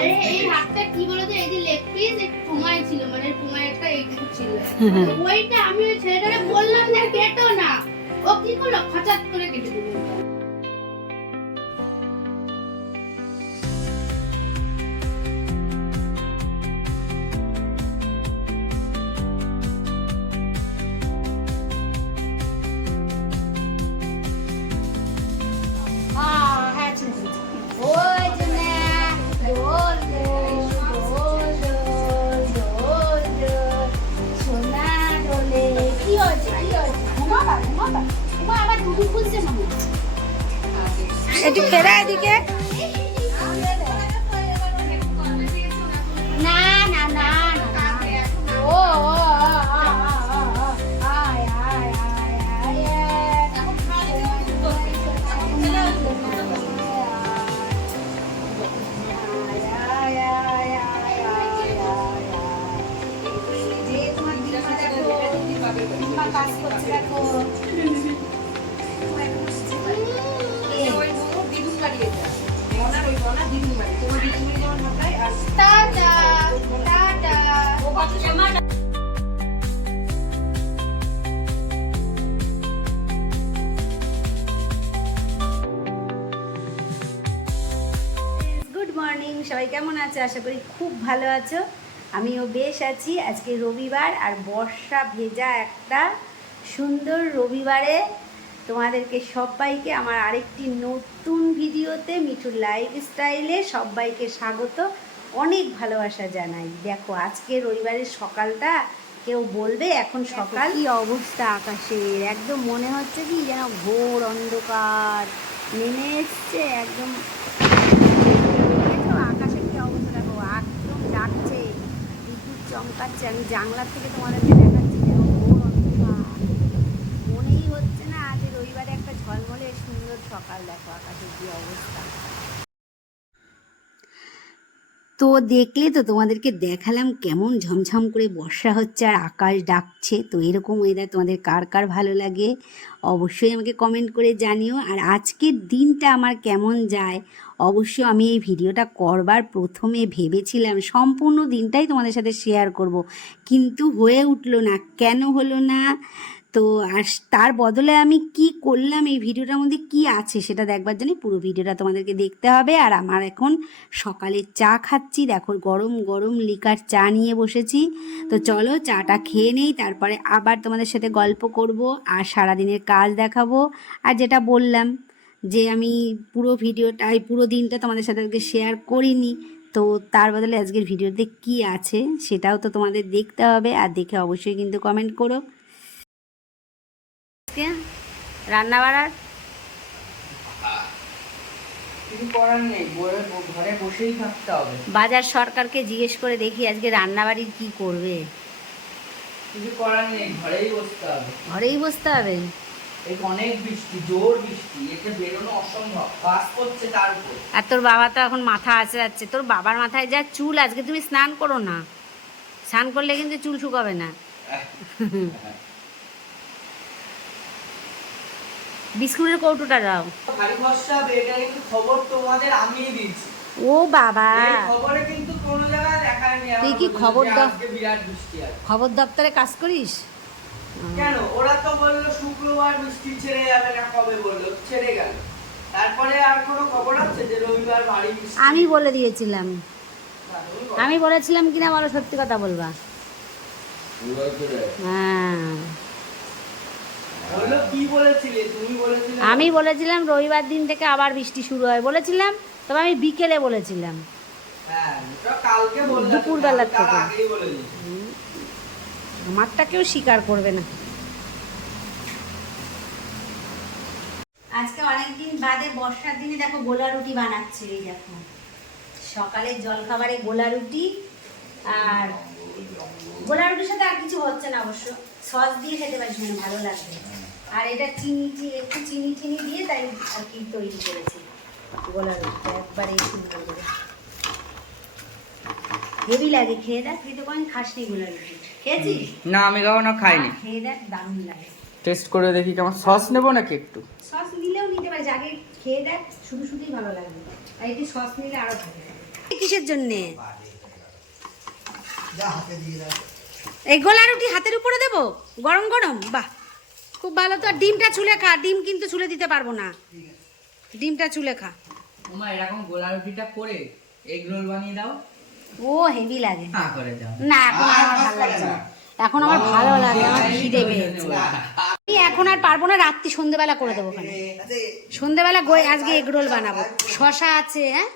আরে এই হাতটা কি বলতো? এই যে লেগ পিস এক পুমায় ছিল মানে পুমায় একটা এইটুকু ছিল। ওইটা আমি ওই ছেলেটাকে বললাম যে কেটো না। ও কি করল? খচাত করে কেটে দিল। একটু ফেরা এদিকে। টাটা মর্নিং সবাই কেমন আছে? আশা করি খুব ভালো আছো। আমিও বেশ আছি। আজকে রবিবার আর বর্ষা ভেজা একটা সুন্দর রবিবারে তোমাদেরকে সবাইকে আমার আরেকটি নতুন ভিডিওতে মিঠুর লাইফ স্টাইলে সবাইকে স্বাগত। অনেক ভালোবাসা জানাই। দেখো আজকে রবিবারের সকালটা কেউ বলবে এখন সকাল। কি অবস্থা আকাশের? একদম মনে হচ্ছে কি যেন ঘোর অন্ধকার। নেমে এসছে একদম। আকাশের কি অবস্থা? দেখো একদম ডাকছে বিদ্যুৎ চমকাচ্ছে। আমি জানলার থেকে তোমাদেরকে দেখাচ্ছি যেন ঘোর অন্ধকার। মনেই হচ্ছে না আজ রবিবারে একটা ঝলমলে সুন্দর সকাল। দেখো আকাশের কি অবস্থা। তো দেখলে তো তোমাদেরকে দেখালাম কেমন ঝমঝম করে বর্ষা হচ্ছে আর আকাশ ডাকছে। তো এরকম ওয়েদার তোমাদের কার কার ভালো লাগে অবশ্যই আমাকে কমেন্ট করে জানিও। আর আজকের দিনটা আমার কেমন যায় অবশ্যই আমি এই ভিডিওটা করবার প্রথমে ভেবেছিলাম সম্পূর্ণ দিনটাই তোমাদের সাথে শেয়ার করব। কিন্তু হয়ে উঠল না, কেন হলো না? তো আর তার বদলে আমি কি করলাম? এই ভিডিওটার মধ্যে কি আছে সেটা দেখবার জন্য পুরো ভিডিওটা তোমাদেরকে দেখতে হবে। আর আমার এখন সকালে চা খাচ্ছি। দেখো গরম গরম লিকার চা নিয়ে বসেছি। তো চলো চাটা খেয়ে নেই, তারপরে আবার তোমাদের সাথে গল্প করব আর সারাদিনের কাজ দেখাবো। আর যেটা বললাম যে আমি পুরো ভিডিওটা পুরো দিনটা তোমাদের সাথে শেয়ার করিনি। তো তার বদলে আজকের ভিডিওতে কি আছে সেটাও তো তোমাদের দেখতে হবে। আর দেখে অবশ্যই কিন্তু কমেন্ট করো। রান্না বাড়ার কিছু করার নেই ঘরে বসেই থাকতে হবে। বাজার সরকারকে জিজ্ঞেস করে দেখি আজকে রান্নাবাড়ির কি করবে। কিছু করার নেই ঘরেই বসতে হবে। ঘরেই বসতে হবে? অনেক বৃষ্টি জোর বৃষ্টি এতে বেরোনো অসম্ভব কাজ করছে তার উপর। আর তোর বাবা তো এখন মাথা আছে যাচ্ছে তোর বাবার মাথায় যা চুল আজকে তুমি স্নান করো না। স্নান করলে কিন্তু চুল শুকাবে না। বিস্কুটের কৌটোটা দাও। খবর তোমাদের আমিই দিচ্ছি। ও বাবা। খবরে কিন্তু কোনো জায়গায় দেখায়নি তুই কি খবর খবর দপ্তরে কাজ করিস? কেন? ওরা তো বলল শুক্রবার বৃষ্টি ছেড়ে যাবে না কবে বলল? ছেড়ে গেল। তারপরে আর কোনো খবর আছে যে রবিবার ভারী বৃষ্টি? আমি বলে দিয়েছিলাম। আমি বলেছিলাম কিনা বলো সত্যি কথা বলবা। হ্যাঁ বলল কি বলেছিলে তুমি বলেছিলে আমি বলেছিলাম রবিবার দিন থেকে আবার বৃষ্টি শুরু হয়। বলেছিলাম তবে আমি বিকেলে বলেছিলাম। হ্যাঁ দুপুরবেলার থেকে। আগেই বলে দিয়েছি আমারটা কেউ স্বীকার করবে না। আজকে অনেকদিন বাদে বর্ষার দিনে দেখো গোলা রুটি বানাচ্ছে এই দেখো। সকালের জলখাবারে গোলা রুটি আর গোলা রুটির সাথে আর কিছু হচ্ছে না অবশ্য। সস দিয়ে খেতে পারিস মানে ভালো লাগবে। আর এটা চিনি একটু চিনি চিনি দিয়ে তাই আর কি তৈরি করেছি। গোলা রুটিটা একবারে সুন্দর করে। হেভি লাগে খেয়ে দেখ তুই তো কোনো খাসনি গোলা রুটি খেয়েছিস? না আমি কখনো খাইনি। খেয়ে দেখ দারুণ লাগে। টেস্ট করে দেখি কেমন। সস নেব নাকি একটু? সস নিলেও নিতে পারিস আগে খেয়ে দেখ শুধু শুধুই ভালো লাগবে। আর একটু সস নিলে আরও ভালো লাগে। কিসের জন্যে? এই গোলা রুটি হাতের উপরে দেবো? গরম গরম? বাহ। খুব ভালো তো। আর ডিমটা ছুলে খা। ডিম কিন্তু ছুলে দিতে পারব না। ডিমটা ছুলে খা। তোমার এরকম গোলা রুটিটা করে এগ রোল বানিয়ে দাও। ও হেভি লাগে। হ্যাঁ করে দাও। না এখন আর আমার ভালো লাগছে না। এখন আমার ভালো লাগে আমার খিদে পেয়েছে। আমি এখন আর পারব না রাত্রি সন্ধেবেলা করে দেবো ওখানে। সন্ধেবেলা গই আজকে এগ রোল বানাবো। শশা আছে হ্যাঁ?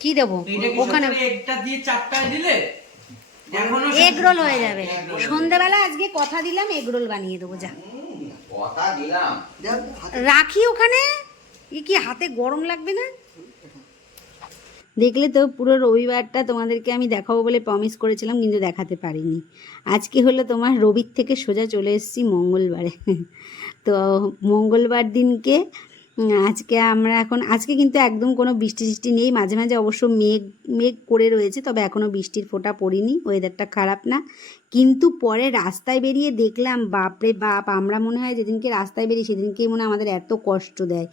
কি দেবো? ওখানে একটা দিয়ে চারটায় দিলে এগ রোল হয়ে যাবে। সন্ধেবেলা আজকে কথা দিলাম এগ রোল বানিয়ে দেবো যা। কথা দিলাম। রাখি ওখানে? এ কি হাতে গরম লাগবে না? দেখলে তো পুরো রবিবারটা তোমাদেরকে আমি দেখাবো বলে প্রমিস করেছিলাম কিন্তু দেখাতে পারিনি। আজকে হলো তোমার রবির থেকে সোজা চলে এসেছি মঙ্গলবারে। তো মঙ্গলবার দিনকে আজকে আমরা এখন, আজকে কিন্তু একদম কোনো বৃষ্টি টিষ্টি নেই। মাঝে মাঝে অবশ্য মেঘ মেঘ করে রয়েছে, তবে এখনও বৃষ্টির ফোঁটা পড়িনি। ওয়েদারটা খারাপ না। কিন্তু পরে রাস্তায় বেরিয়ে দেখলাম, বাপরে বাপ, আমরা মনে হয় যেদিনকে রাস্তায় বেরিয়ে সেদিনকে মনে হয় আমাদের এত কষ্ট দেয়।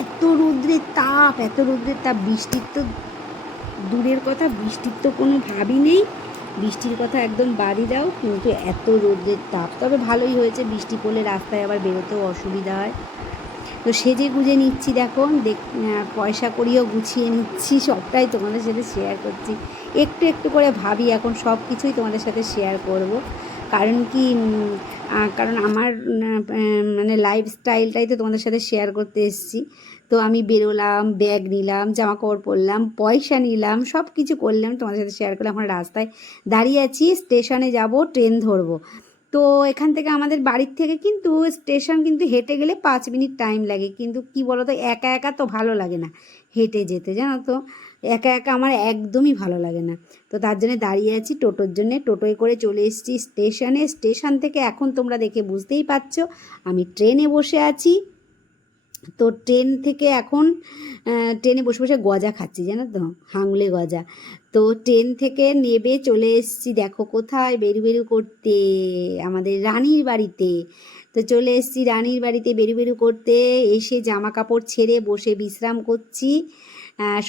এত রৌদ্রের তাপ, এত রৌদ্রের তাপ, বৃষ্টির তো দূরের কথা, বৃষ্টির তো কোনো ভাবই নেই। বৃষ্টির কথা একদম বাড়ি দাও, কিন্তু এত রোদের তাপ। তবে ভালোই হয়েছে, বৃষ্টি পড়লে রাস্তায় আবার বেরোতেও অসুবিধা হয়। তো সেজে গুজে নিচ্ছি, দেখো, দেখ পয়সা করিও গুছিয়ে নিচ্ছি, সবটাই তোমাদের সাথে শেয়ার করছি। একটু একটু করে ভাবি, এখন সব কিছুই তোমাদের সাথে শেয়ার করব। কারণ কি কারণ আমার মানে লাইফস্টাইলটাই তো তোমাদের সাথে শেয়ার করতে এসেছি। তো আমি বেরোলাম ব্যাগ নিলাম জামা কাপড় পরলাম, পয়সা নিলাম সব কিছু করলাম, তোমাদের সাথে শেয়ার করলাম। এখন রাস্তায় দাঁড়িয়ে আছি স্টেশনে যাব ট্রেন ধরবো। তো এখান থেকে আমাদের বাড়ির থেকে কিন্তু স্টেশন কিন্তু হেঁটে গেলে পাঁচ মিনিট টাইম লাগে। কিন্তু কি বলো তো একা একা তো ভালো লাগে না হেঁটে যেতে, জানো তো? একা একা আমার একদমই ভালো লাগে না। তো তার জন্য দাঁড়িয়ে আছি টোটোর জন্যে। টোটোয় করে চলে এসেছি স্টেশনে। স্টেশন থেকে এখন তোমরা দেখে বুঝতেই পারছ, আমি ট্রেনে বসে আছি। তো ট্রেন থেকে এখন ট্রেনে বসে বসে গজা খাচ্ছি, জানো তো? হাংলে গজা। তো ট্রেন থেকে নেবে চলে এসেছি, দেখো কোথায়? বেরু বেরু করতে, আমাদের রানীর বাড়িতে। তো চলে এসেছি রানীর বাড়িতে বেরু বেরু করতে, এসে জামা কাপড় ছেড়ে বসে বিশ্রাম করছি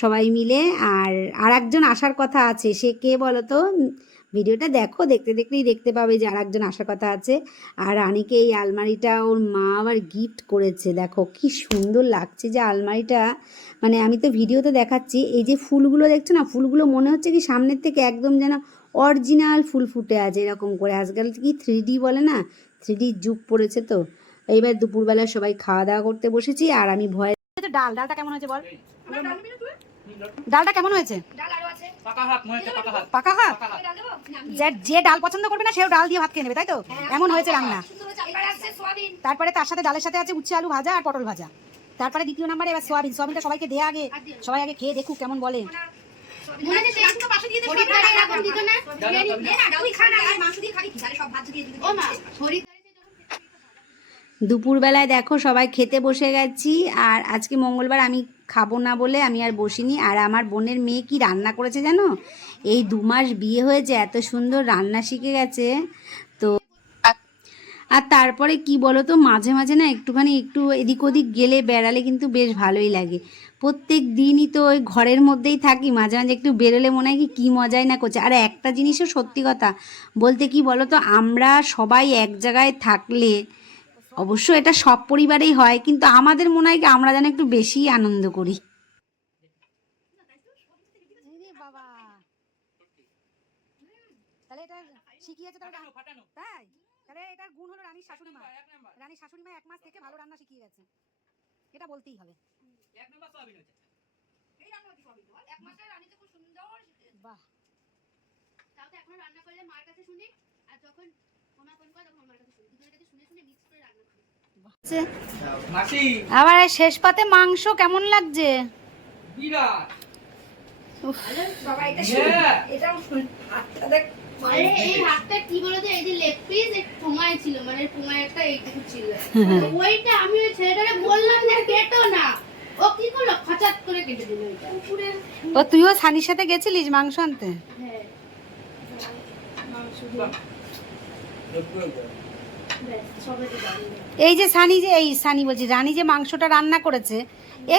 সবাই মিলে। আর আর একজন আসার কথা আছে, সে কে বলো তো ভিডিওটা দেখো, দেখতে দেখতেই দেখতে পাবে যে আর একজন আসার কথা আছে। আর রানীকে এই আলমারিটা ওর মা আবার গিফট করেছে। দেখো, কি সুন্দর লাগছে যে আলমারিটা। মানে আমি তো ভিডিওতে দেখাচ্ছি, এই যে ফুলগুলো দেখছ না, ফুলগুলো মনে হচ্ছে কি সামনের থেকে একদম যেন অরিজিনাল ফুল ফুটে আছে এরকম করে। আজকাল কি থ্রি বলে না? থ্রি যুগ পড়েছে তো। এইবার দুপুরবেলা সবাই খাওয়া দাওয়া করতে বসেছি, আর আমি ভয় ডাল, ডালটা কেমন হয়েছে বল? ডালটা কেমন হয়েছে? হচ্ছে পাকা হাত যে যে ডাল পছন্দ করবে না সেও ডাল দিয়ে ভাত খেয়ে নেবে তাই তো? এমন হয়েছে রান্না। তারপরে তার সাথে ডালের সাথে আছে উচ্ছে আলু ভাজা আর পটল ভাজা। তারপরে দ্বিতীয় নাম্বারে এবার সোয়াবিন। সোয়াবিনটা সবাইকে দেয়া আগে। সবাই আগে খেয়ে দেখুক কেমন বলে। দুপুরবেলায় দেখো সবাই খেতে বসে গেছি আর আজকে মঙ্গলবার আমি খাব না বলে আমি আর বসিনি। আর আমার বোনের মেয়ে কি রান্না করেছে জানো? এই দু মাস বিয়ে হয়েছে, এত সুন্দর রান্না শিখে গেছে। তো আর তারপরে কি বলো তো মাঝে মাঝে না একটুখানি একটু এদিক ওদিক গেলে বেড়ালে কিন্তু বেশ ভালোই লাগে। প্রত্যেক দিনই তো ওই ঘরের মধ্যেই থাকি, মাঝে মাঝে একটু বেরোলে মনে হয় কি, কী মজাই না করছে। আর একটা জিনিসও সত্যি কথা, বলতে কি বলো তো আমরা সবাই এক জায়গায় থাকলে অবশ্য এটা সব পরিবারেই হয় কিন্তু আমাদের মনে হয় কি আমরা যেন একটু বেশি আনন্দ করি। এটা শিখিয়েছে তাহলে তাই? তাহলে এটার গুণ হলো রানীর শাশুড়ি মা। রানীর শাশুড়ি মা এক মাস থেকে ভালো রান্না শিখিয়ে গেছে। এটা বলতেই হবে। বাহ এই শেষ পাতে মাংস কেমন লাগছে বিরাট হ্যাঁ। আরে এই হাতটা কি বলতো এই যে লেগ পিস ঠোঙায় ছিল মানে ওইটা আমি ছেলেটাকে বললাম যে কেটো না। ও কি করল? খচাত করে কেটে দিল ও তুইও সানির সাথে গেছিলিস মাংস আনতে? হ্যাঁ। মাংস দিয়ে ব্যাস সবাই তো জানি এই যে সানি যে এই সানি বলছি রানী যে মাংসটা রান্না করেছে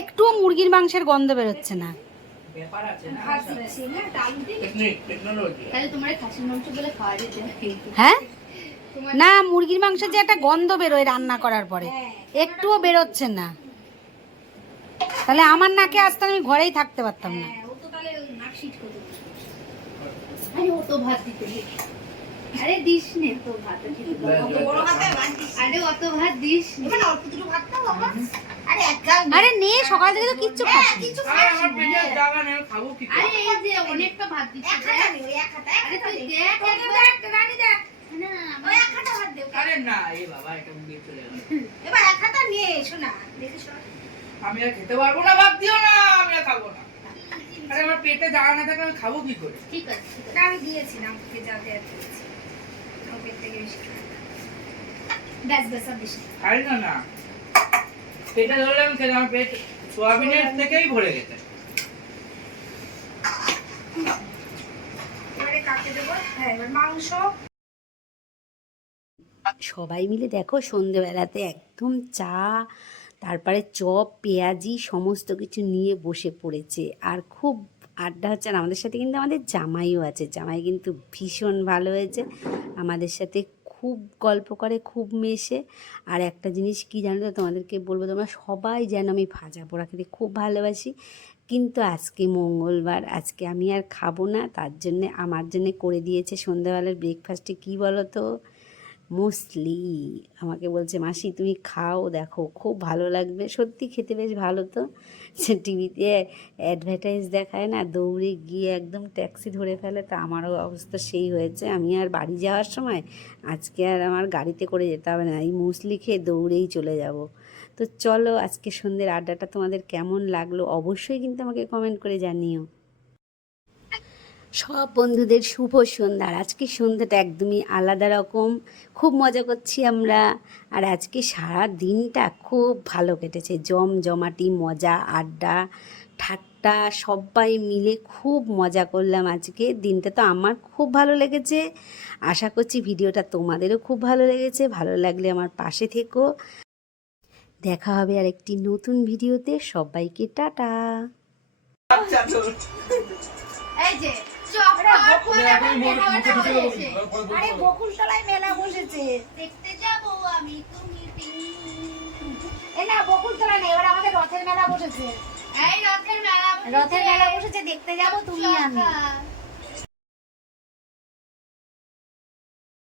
একটু মুরগির মাংসের গন্ধ বেরোচ্ছে না। যেতে হ্যাঁ না মুরগির মাংসের যে একটা গন্ধ বেরোয় রান্না করার পরে। একটুও বেরোচ্ছে না। তাহলে আমার নাকে আসতে আমি ঘরেই থাকতে পারতাম না। আরে। আরে দিস নে তো ভাত আরে অত ভাত দিস নে। অল্প দুটো ভাত খাও বাবা আরে আরে নে সকাল থেকে তো কিচ্ছু খাস আরে আরে আরে না আরে না না আমি আর খেতে পারব না ভাত দিও না আমি আর খাব না আরে আমার পেটে জায়গা না থাকলে আমি খাব কি করে ঠিক আছে। আমি দিয়েছিলাম তোকে যা দেওয়ার দিয়েছি আমার পেট থেকে বেশি খাই না। ব্যাস ব্যাস আর বেশি খাই না না। পেটে ধরলে আমি আমার পেট সোয়াবিনের থেকেই ভরে গেছে। এবারে কাকে দেবো? হ্যাঁ এবার মাংস। সবাই মিলে দেখো সন্ধেবেলাতে একদম চা তারপরে চপ পেঁয়াজি সমস্ত কিছু নিয়ে বসে পড়েছে। আর খুব আড্ডা হচ্ছে আর আমাদের সাথে কিন্তু আমাদের জামাইও আছে। জামাই কিন্তু ভীষণ ভালো হয়েছে। আমাদের সাথে খুব গল্প করে, খুব মেশে। আর একটা জিনিস কি জানো তো তোমাদেরকে বলব, তোমরা সবাই যেন আমি ভাজা পোড়া খেতে খুব ভালোবাসি। কিন্তু আজকে মঙ্গলবার, আজকে আমি আর খাব না, তার জন্যে, আমার জন্যে করে দিয়েছে সন্ধ্যাবেলার ব্রেকফাস্টে কী বলো তো? মুসলি আমাকে বলছে, মাসি, তুমি খাও, দেখো, খুব ভালো লাগবে। সত্যি খেতে বেশ ভালো তো। সে টিভিতে অ্যাডভার্টাইজ দেখায় না, দৌড়ে গিয়ে একদম ট্যাক্সি ধরে ফেলে, তো আমারও অবস্থা সেই হয়েছে। আমি আর বাড়ি যাওয়ার সময় আজকে আর আমার গাড়িতে করে যেতে হবে না এই মুসলি খেয়ে দৌড়েই চলে যাব। তো চলো, আজকে সন্ধ্যের আড্ডাটা তোমাদের কেমন লাগল, অবশ্যই কিন্তু আমাকে কমেন্ট করে জানিও। সব বন্ধুদের শুভ সন্ধ্যা আর আজকে সন্ধ্যাটা একদমই আলাদা রকম। খুব মজা করছি আমরা। আর আজকে সারা দিনটা খুব ভালো কেটেছে। জম জমাটি মজা, আড্ডা, ঠাট্টা, সবাই মিলে খুব মজা করলাম আজকে। দিনটা তো আমার খুব ভালো লেগেছে। আশা করছি ভিডিওটা তোমাদেরও খুব ভালো লেগেছে। ভালো লাগলে আমার পাশে থেকো। দেখা হবে আর একটি নতুন ভিডিওতে। সবাইকে টাটা। এই যে। আরে বকুলতলায় মেলা বসেছে। দেখতে যাব আমি তুমি এ না বকুলতলা নেই এবার আমাদের রথের মেলা বসেছে। এই রথের মেলা রথের মেলা বসেছে দেখতে যাব তুমি আমি।